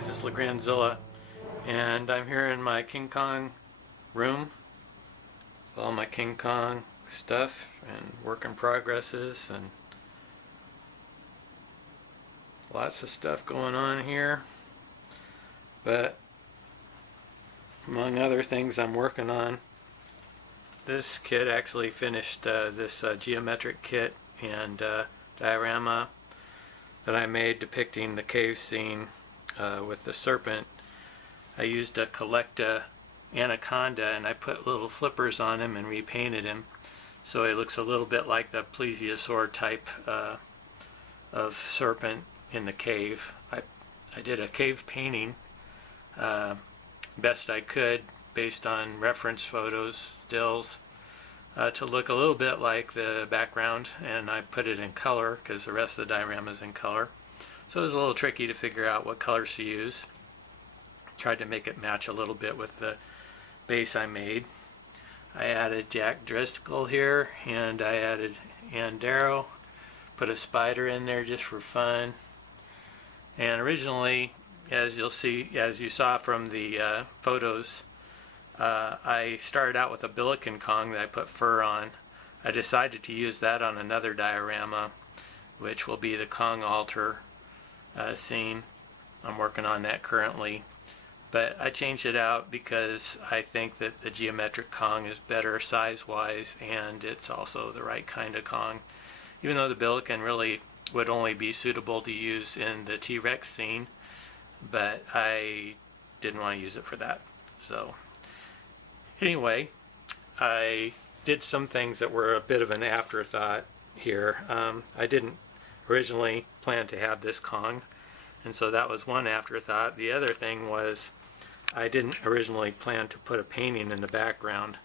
guys, it's LeGrandzilla, and I'm here in my King Kong room with all my King Kong stuff and work in progresses and lots of stuff going on here. But among other things I'm working on, this kit actually finished this geometric kit and diorama that I made depicting the cave scene with the serpent. I used a Collecta anaconda and I put little flippers on him and repainted him so it looks a little bit like the plesiosaur type of serpent in the cave. I did a cave painting best I could based on reference photos, stills, to look a little bit like the background, and I put it in color because the rest of the diorama is in color. So it was a little tricky to figure out what colors to use. Tried to make it match a little bit with the base I made. I added Jack Driscoll here, and I added Darrow. Put a spider in there just for fun. And originally, as you saw from the photos, I started out with a Billiken Kong that I put fur on. I decided to use that on another diorama, which will be the Kong altar scene. I'm working on that currently. But I changed it out because I think that the geometric Kong is better size-wise, and it's also the right kind of Kong. Even though the Billiken really would only be suitable to use in the T-Rex scene, but I didn't want to use it for that. So anyway, I did some things that were a bit of an afterthought here. I didn't originally plan to have this Kong, and so that was one afterthought. The other thing was I didn't originally plan to put a painting in the background,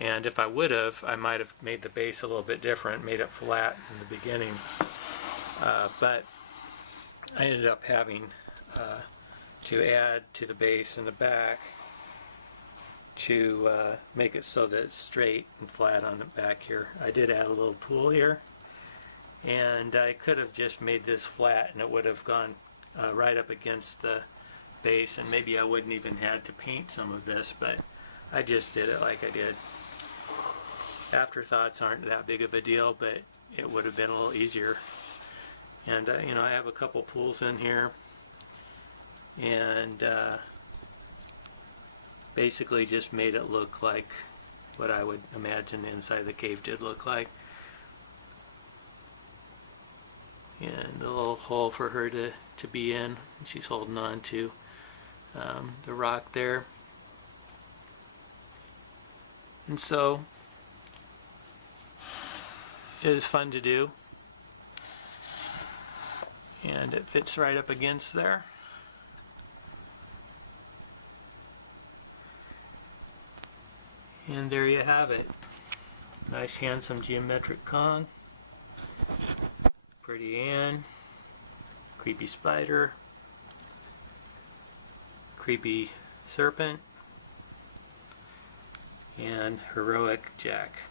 and if I would have, I might have made the base a little bit different, made it flat in the beginning, but I ended up having to add to the base in the back to make it so that it's straight and flat on the back here. I did add a little pool here, and I could have just made this flat and it would have gone right up against the base, and maybe I wouldn't even had to paint some of this, but I just did it like I did. Afterthoughts aren't that big of a deal, but it would have been a little easier. And you know, I have a couple pools in here, and basically just made it look like what I would imagine the inside of the cave did look like. And a little hole for her to be in. She's holding on to the rock there. And so it is fun to do. And it fits right up against there. And there you have it. Nice handsome geometric Kong. Pretty Ann. Creepy spider. Creepy serpent. And heroic Jack.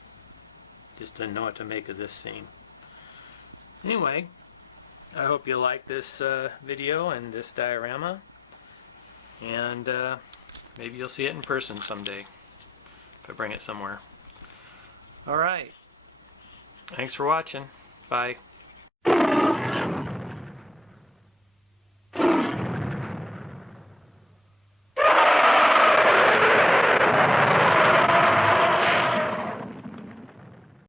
Just didn't know what to make of this scene. Anyway, I hope you like this video and this diorama, and maybe you'll see it in person someday if I bring it somewhere. Alright, thanks for watching. Bye.